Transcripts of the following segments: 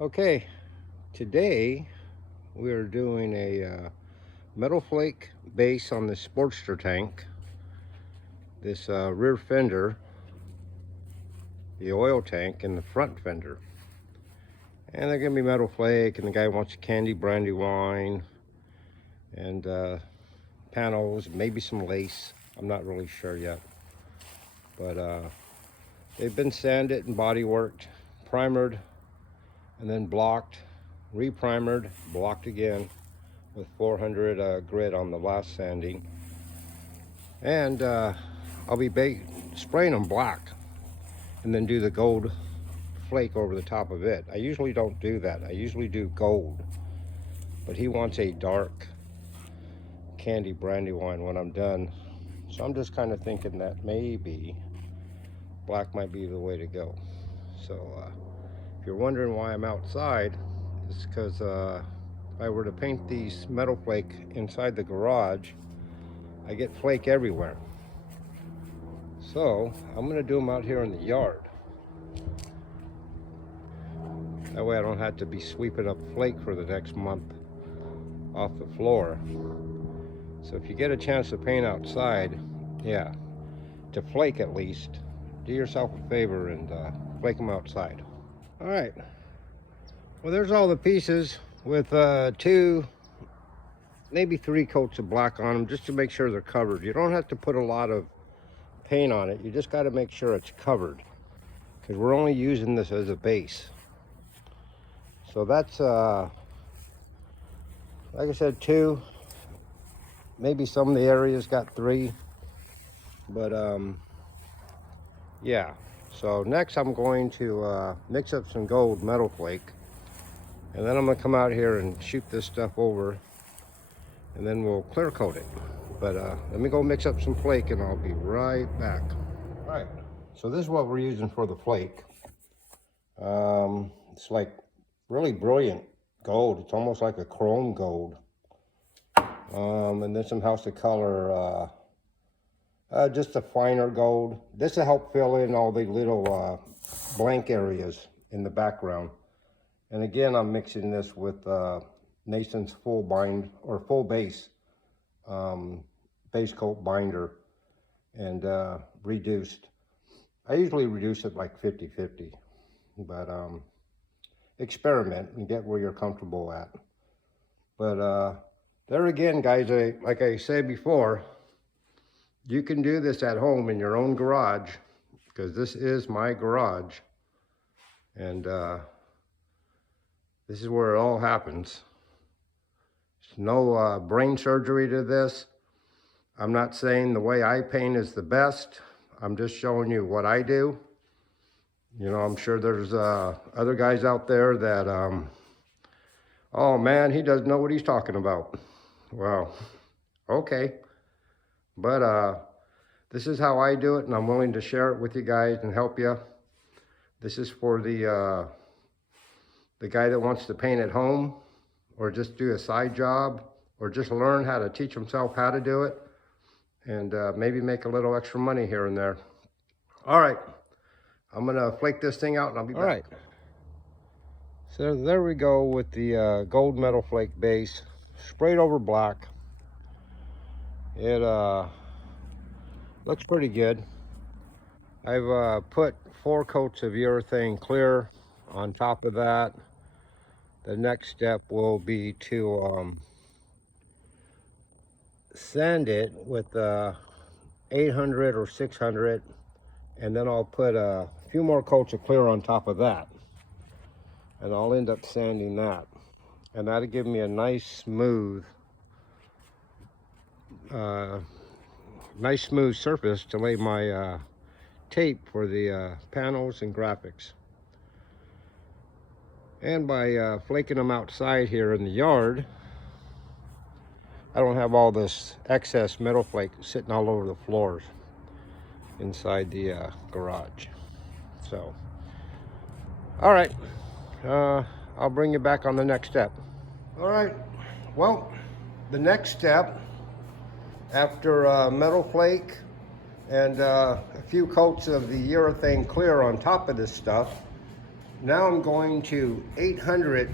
Okay, today we're doing a metal flake base on the Sportster tank. This rear fender, the oil tank, and the front fender. And they're gonna be metal flake, and the guy wants candy brandy wine and panels, maybe some lace. I'm not really sure yet, but they've been sanded and body worked, primered, and then blocked, reprimered, blocked again with 400 grit on the last sanding. And I'll be spraying them black and then do the gold flake over the top of it. I usually don't do that. I usually do gold, but he wants a dark candy brandy wine when I'm done. So I'm just kind of thinking that maybe black might be the way to go. So if you're wondering why I'm outside, it's because if I were to paint these metal flake inside the garage, I get flake everywhere. So I'm gonna do them out here in the yard. That way I don't have to be sweeping up flake for the next month off the floor. So if you get a chance to paint outside, yeah, to flake at least, do yourself a favor and flake them outside. All right, well there's all the pieces with two, maybe three coats of black on them just to make sure they're covered. You don't have to put a lot of paint on it. You just got to make sure it's covered because we're only using this as a base. So that's, like I said, two. Maybe some of the areas got three. But, yeah. So next I'm going to mix up some gold metal flake. And then I'm going to come out here and shoot this stuff over. And then we'll clear coat it. But let me go mix up some flake and I'll be right back. All right. So this is what we're using for the flake. It's like really brilliant gold. It's almost like a chrome gold. And then some House of Color, just a finer gold. This will help fill in all the little blank areas in the background. And again, I'm mixing this with Nason's full bind or full base coat binder and reduced. I usually reduce it like 50-50, but experiment and get where you're comfortable at. But there again, guys, like I said before, you can do this at home in your own garage because this is my garage. And this is where it all happens. There's no brain surgery to this. I'm not saying the way I paint is the best. I'm just showing you what I do. You know, I'm sure there's other guys out there that, oh man, he doesn't know what he's talking about. Well, okay. But this is how I do it, and I'm willing to share it with you guys and help you. This is for the guy that wants to paint at home, or just do a side job, or just learn how to teach himself how to do it, and maybe make a little extra money here and there. All right, I'm gonna flake this thing out and I'll be back. All right, so there we go with the gold metal flake base, sprayed over black. It looks pretty good. I've put 4 coats of urethane clear on top of that. The next step will be to sand it with 800 or 600, and then I'll put a few more coats of clear on top of that, and I'll end up sanding that, and that'll give me a nice smooth surface to lay my tape for the panels and graphics. And by flaking them outside here in the yard, I don't have all this excess metal flake sitting all over the floors inside the garage. So, all right, I'll bring you back on the next step. All right, well, the next step after metal flake and a few coats of the urethane clear on top of this stuff now I'm going to 800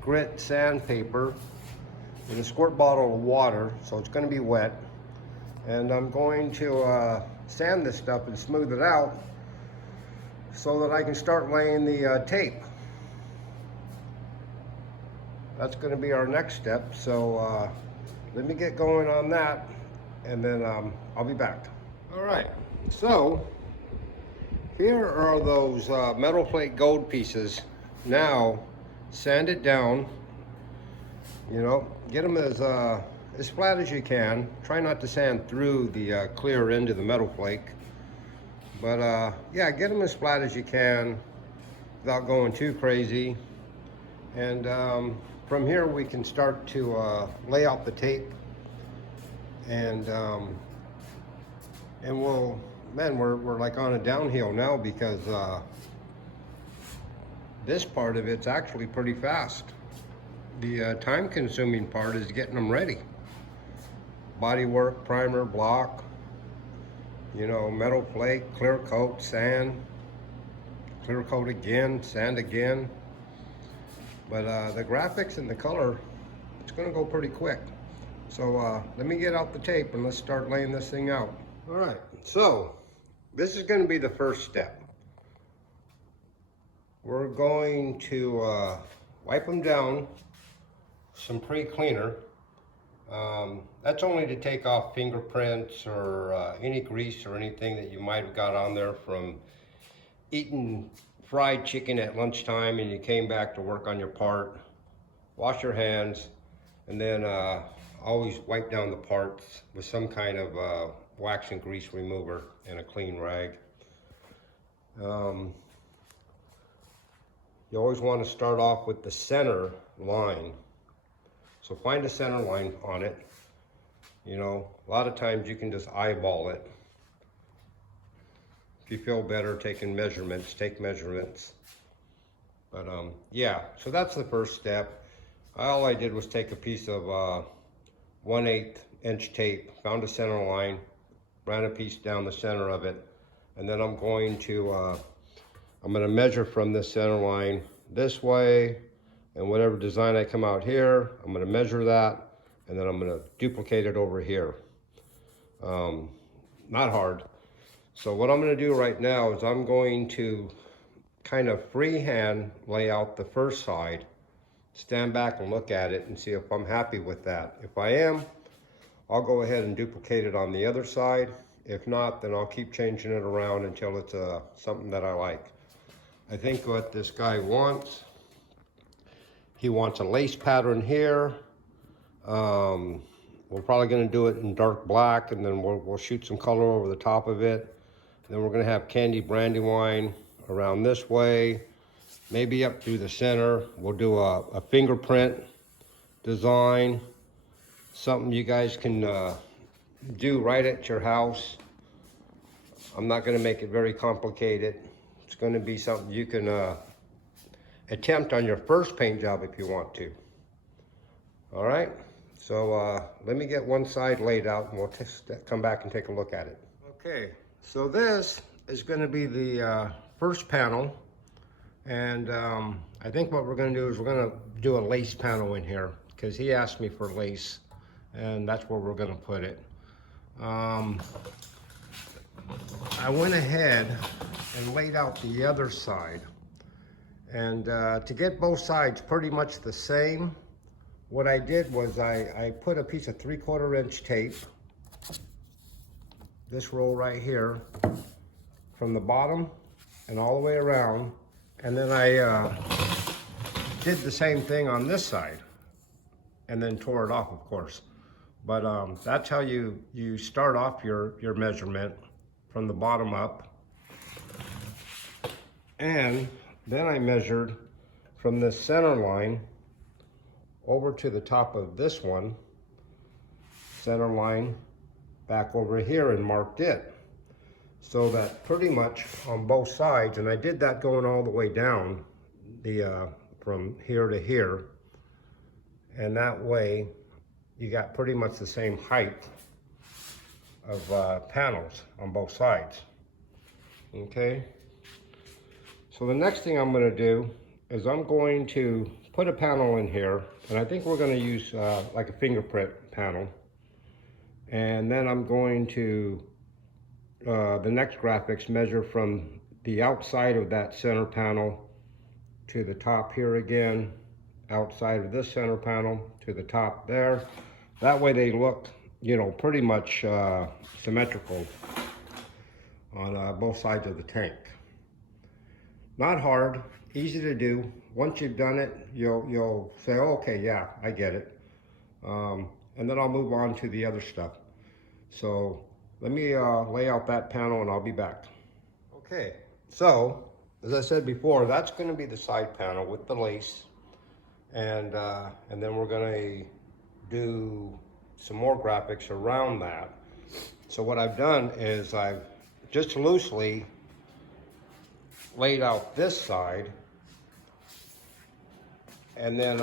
grit sandpaper in a squirt bottle of water, so it's going to be wet. And I'm going to sand this stuff and smooth it out so that I can start laying the tape. That's going to be our next step. So let me get going on that, and then I'll be back. All right, so here are those metal plate gold pieces. Now sand it down, you know, get them as flat as you can. Try not to sand through the clear end of the metal flake, but yeah, get them as flat as you can without going too crazy. And from here we can start to lay out the tape, and we'll, man, we're like on a downhill now, because this part of it's actually pretty fast. The time consuming part is getting them ready. Body work, primer, block, you know, metal flake, clear coat, sand, clear coat again, sand again. But the graphics and the color, it's gonna go pretty quick. So let me get out the tape and let's start laying this thing out. All right, so this is gonna be the first step. We're going to wipe them down, some pre-cleaner. That's only to take off fingerprints or any grease or anything that you might have got on there from eating fried chicken at lunchtime and you came back to work on your part. Wash your hands, and then always wipe down the parts with some kind of wax and grease remover and a clean rag. You always want to start off with the center line. So find a center line on it. You know, a lot of times you can just eyeball it. If you feel better taking measurements, take measurements. But yeah, so that's the first step. All I did was take a piece of 1/8 inch tape, found a center line, ran a piece down the center of it, and then I'm going to measure from this center line this way, and whatever design I come out here, I'm going to measure that, and then I'm going to duplicate it over here. Not hard. So what I'm going to do right now is I'm going to kind of freehand lay out the first side, stand back and look at it and see if I'm happy with that. If I am, I'll go ahead and duplicate it on the other side. If not, then I'll keep changing it around until it's something that I like. I think what this guy wants, he wants a lace pattern here. We're probably going to do it in dark black, and then we'll shoot some color over the top of it. Then we're going to have candy brandywine around this way, maybe up through the center. We'll do a fingerprint design, something you guys can do right at your house. I'm not going to make it very complicated. It's going to be something you can attempt on your first paint job if you want to. All right, so let me get one side laid out and we'll come back and take a look at it. Okay, so this is going to be the first panel, and I think what we're going to do is we're going to do a lace panel in here, because he asked me for lace, and that's where we're going to put it. I went ahead and laid out the other side, and to get both sides pretty much the same, what I did was I put a piece of 3/4 inch tape, this roll right here, from the bottom and all the way around, and then I did the same thing on this side, and then tore it off, of course. But that's how you start off your measurement, from the bottom up. And then I measured from the center line over to the top of this one, center line back over here, and marked it. So that pretty much on both sides, and I did that going all the way down from here to here, and that way you got pretty much the same height of panels on both sides. Okay, So the next thing I'm going to do is I'm going to put a panel in here, and I think we're going to use like a fingerprint panel. And then I'm going to, the next graphics, measure from the outside of that center panel to the top here again, outside of this center panel to the top there. That way they look, you know, pretty much symmetrical on both sides of the tank. Not hard, easy to do. Once you've done it, you'll say, oh, okay, yeah, I get it. And then I'll move on to the other stuff. So let me lay out that panel and I'll be back. Okay, so as I said before, that's going to be the side panel with the lace. And then we're going to do some more graphics around that. So what I've done is I've just loosely laid out this side, and then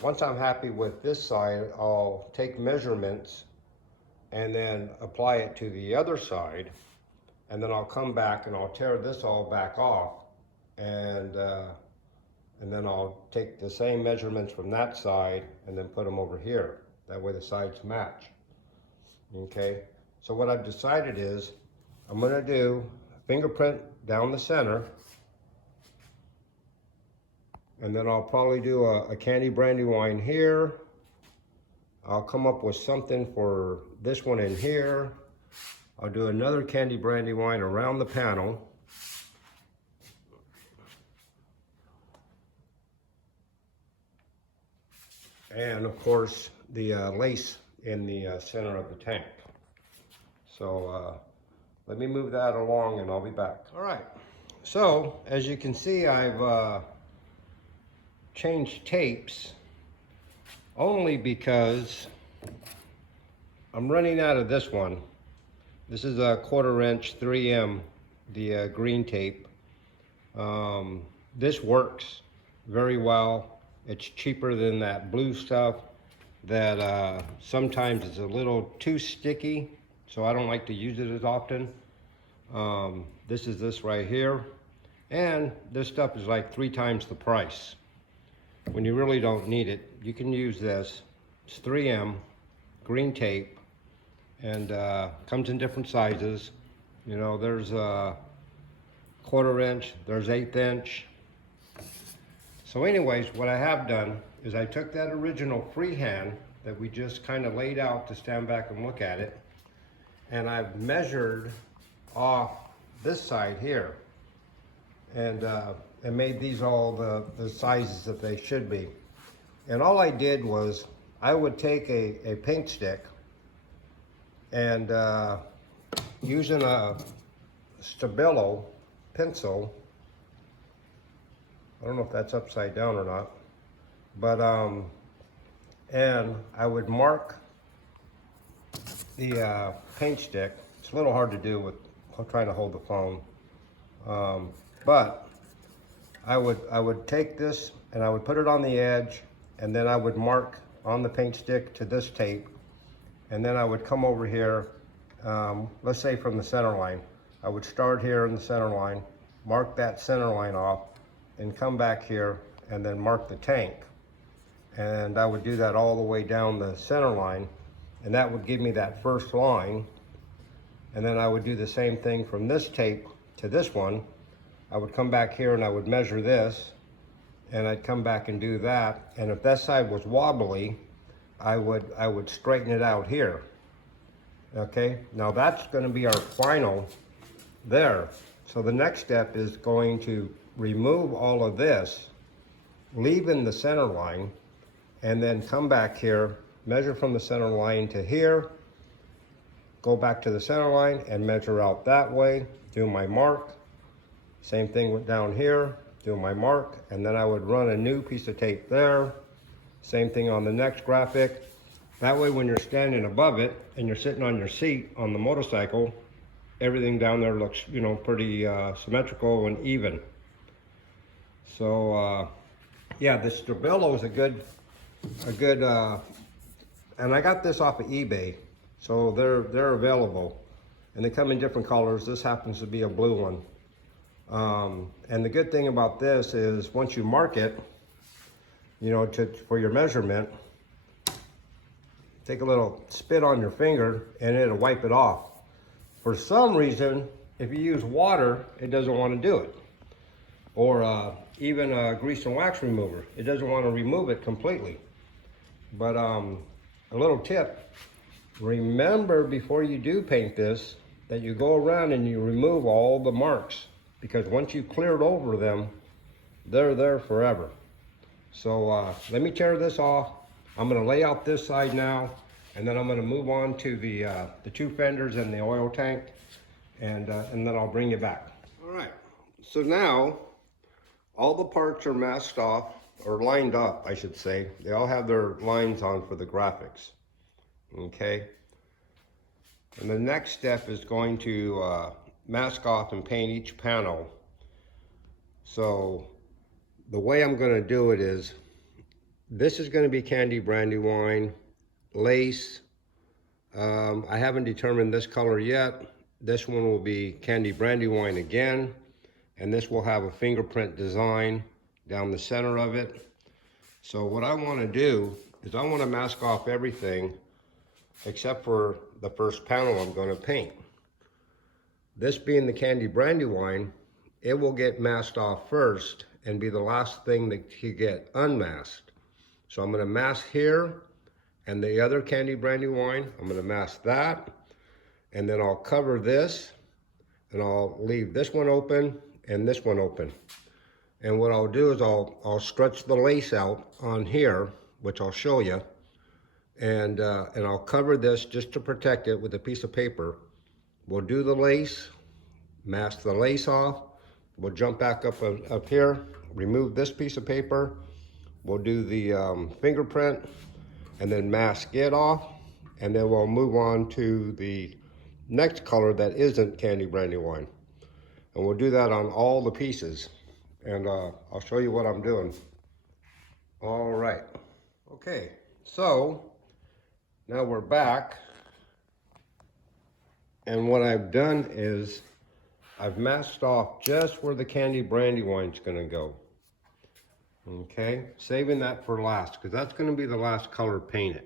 once I'm happy with this side, I'll take measurements and then apply it to the other side, and then I'll come back and I'll tear this all back off, and then I'll take the same measurements from that side and then put them over here. That way the sides match. Okay, so what I've decided is I'm going to do a fingerprint down the center, and then I'll probably do a candy brandywine here. I'll come up with something for this one in here. I'll do another candy brandywine around the panel. And of course, the lace in the center of the tank. So let me move that along and I'll be back. All right, so as you can see, I've changed tapes only because I'm running out of this one. This is a 1/4 inch 3M, the green tape. This works very well. It's cheaper than that blue stuff that sometimes is a little too sticky, so I don't like to use it as often. This is this right here, and this stuff is like 3 times the price. When you really don't need it, you can use this. It's 3M green tape, and comes in different sizes. You know, there's a 1/4 inch, there's 1/8 inch. So anyways, what I have done is I took that original freehand that we just kind of laid out to stand back and look at it, and I've measured off this side here, and made these all the sizes that they should be. And all I did was I would take a paint stick and using a Stabilo pencil, I don't know if that's upside down or not, but and I would mark the paint stick. It's a little hard to do with trying to hold the phone, but I would take this and I would put it on the edge, and then I would mark on the paint stick to this tape, and then I would come over here, let's say from the center line. I would start here in the center line, mark that center line off, and come back here and then mark the tank. And I would do that all the way down the center line, and that would give me that first line. And then I would do the same thing from this tape to this one. I would come back here and I would measure this, and I'd come back and do that. And if that side was wobbly, I would straighten it out here. Okay, now that's going to be our final there. So the next step is going to remove all of this, leaving the center line, and then come back here, measure from the center line to here, go back to the center line and measure out that way, do my mark. Same thing with down here, do my mark, and then I would run a new piece of tape there. Same thing on the next graphic. That way when you're standing above it and you're sitting on your seat on the motorcycle, everything down there looks, you know, pretty symmetrical and even. So yeah, the Stabilo is a good, and I got this off of eBay, so they're available, and they come in different colors. This happens to be a blue one. And the good thing about this is once you mark it, you know, for your measurement, take a little spit on your finger and it'll wipe it off. For some reason, if you use water, it doesn't want to do it. Or even a grease and wax remover, it doesn't want to remove it completely. But a little tip, remember before you do paint this, that you go around and you remove all the marks, because once you cleared over them, they're there forever. So let me tear this off. I'm gonna lay out this side now, and then I'm gonna move on to the two fenders and the oil tank, and then I'll bring you back. All right, so now all the parts are masked off, or lined up, I should say. They all have their lines on for the graphics, okay? And the next step is going to mask off and paint each panel. So the way I'm gonna do it is, this is gonna be candy brandywine, lace. I haven't determined this color yet. This one will be candy brandywine again, and this will have a fingerprint design down the center of it. So what I wanna do is I wanna mask off everything except for the first panel I'm gonna paint. This being the candy brandywine, it will get masked off first and be the last thing that you get unmasked. So I'm gonna mask here, and the other candy brandywine, I'm gonna mask that, and then I'll cover this, and I'll leave this one open and this one open. And what I'll do is I'll stretch the lace out on here, which I'll show you, and I'll cover this just to protect it with a piece of paper. We'll do the lace, mask the lace off. We'll jump back up here, remove this piece of paper. We'll do the fingerprint and then mask it off. And then we'll move on to the next color that isn't candy brandywine. And we'll do that on all the pieces. And I'll show you what I'm doing. All right. Okay, so now we're back. And what I've done is I've masked off just where the candy brandywine's gonna go. Okay, saving that for last, because that's gonna be the last color painted.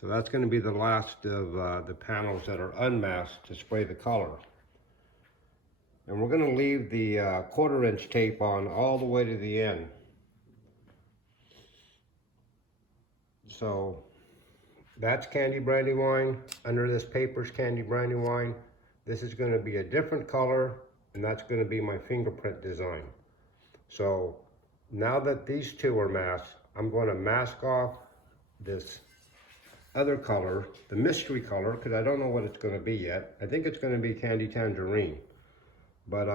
So that's gonna be the last of the panels that are unmasked to spray the color. And we're gonna leave the 1/4 inch tape on all the way to the end. So that's candy brandywine. Under this paper's candy brandywine. This is gonna be a different color, and that's gonna be my fingerprint design. So now that these two are masked, I'm gonna mask off this other color, the mystery color, because I don't know what it's gonna be yet. I think it's gonna be candy tangerine. But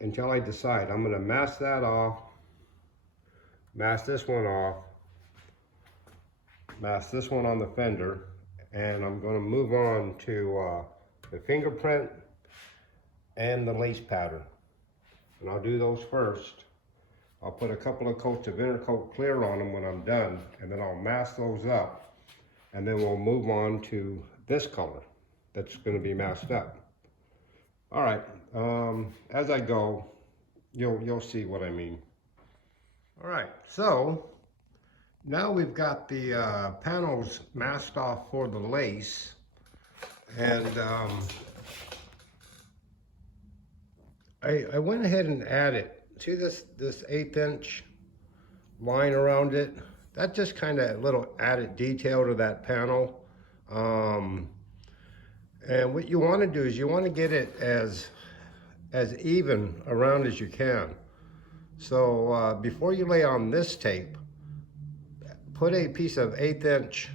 until I decide, I'm gonna mask that off, mask this one off, mask this one on the fender, and I'm gonna move on to the fingerprint and the lace pattern. And I'll do those first. I'll put a couple of coats of Intercoat Clear on them when I'm done, and then I'll mask those up, and then we'll move on to this color that's gonna be masked up. All right, as I go, you'll see what I mean. All right, so now we've got the panels masked off for the lace, and I went ahead and added, see this 1/8 inch line around it? That just kind of a little added detail to that panel. And what you want to do is you want to get it as even around as you can. So before you lay on this tape, put a piece of 1/8 inch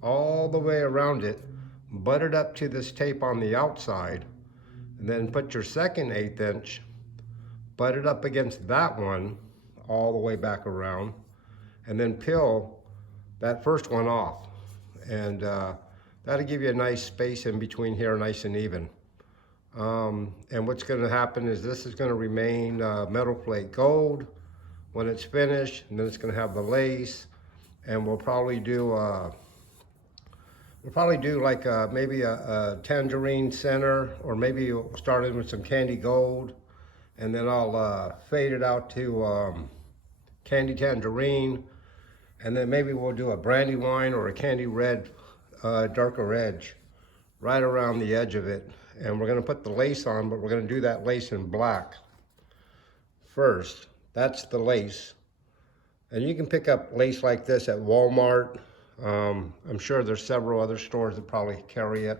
all the way around it, butt it up to this tape on the outside, and then put your second 1/8 inch, butt it up against that one all the way back around, and then peel that first one off. And that'll give you a nice space in between here, nice and even. And what's gonna happen is this is gonna remain Metal Flake Gold when it's finished, and then it's gonna have the lace, and we'll probably do We'll probably do like maybe a tangerine center, or maybe we'll start it with some candy gold, and then I'll fade it out to candy tangerine, and then maybe we'll do a brandy wine or a candy red, darker edge right around the edge of it. And we're gonna put the lace on, but we're gonna do that lace in black first. That's the lace. And you can pick up lace like this at Walmart. I'm sure there's several other stores that probably carry it.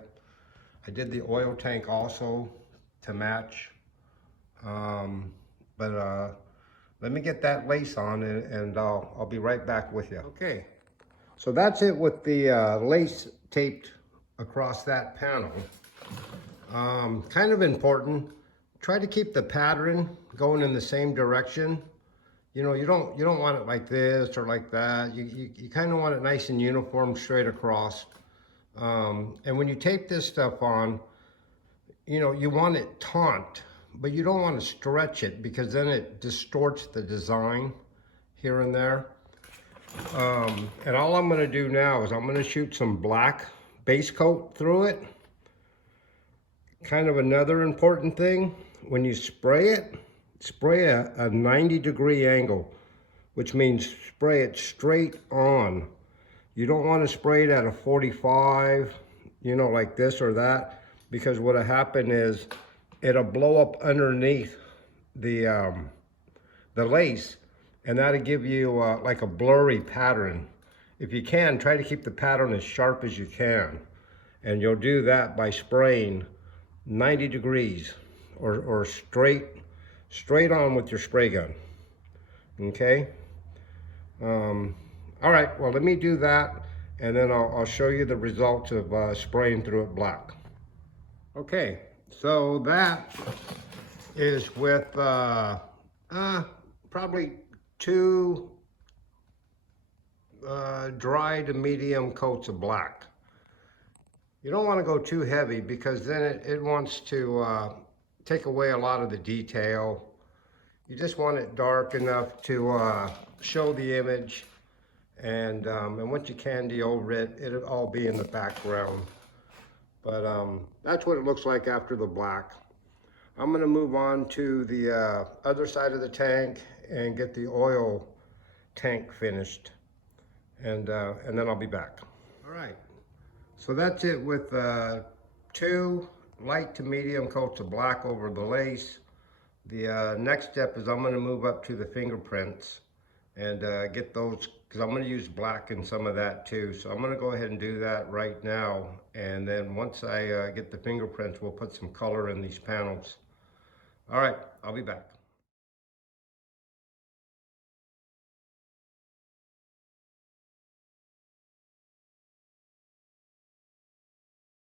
I did the oil tank also to match. But let me get that lace on, and I'll be right back with you. Okay, so that's it with the lace taped across that panel. Kind of important, try to keep the pattern going in the same direction. You know, you don't want it like this or like that. You kind of want it nice and uniform straight across. And when you tape this stuff on, you know, you want it taut, but you don't want to stretch it because then it distorts the design here and there. And all I'm going to do now is I'm going to shoot some black base coat through it. Kind of another important thing, when you spray it, spray a 90-degree angle, which means spray it straight on. You don't want to spray it at a 45, you know, like this or that, because what'll happen is it'll blow up underneath the lace, and that'll give you like a blurry pattern. If you can, try to keep the pattern as sharp as you can, and you'll do that by spraying 90 degrees or straight on with your spray gun. Okay. All right, well, let me do that, and then I'll show you the results of spraying through it black. Okay, so that is with probably 2 dry to medium coats of black. You don't want to go too heavy because then it wants to take away a lot of the detail. You just want it dark enough to show the image, and once you candy over it, it'll all be in the background. But that's what it looks like after the black. I'm going to move on to the other side of the tank and get the oil tank finished, and then I'll be back. All right, so that's it with 2 light to medium coats of black over the lace. The next step is I'm going to move up to the fingerprints and get those, because I'm going to use black in some of that too. So I'm going to go ahead and do that right now, and then once I get the fingerprints, we'll put some color in these panels. All right, I'll be back.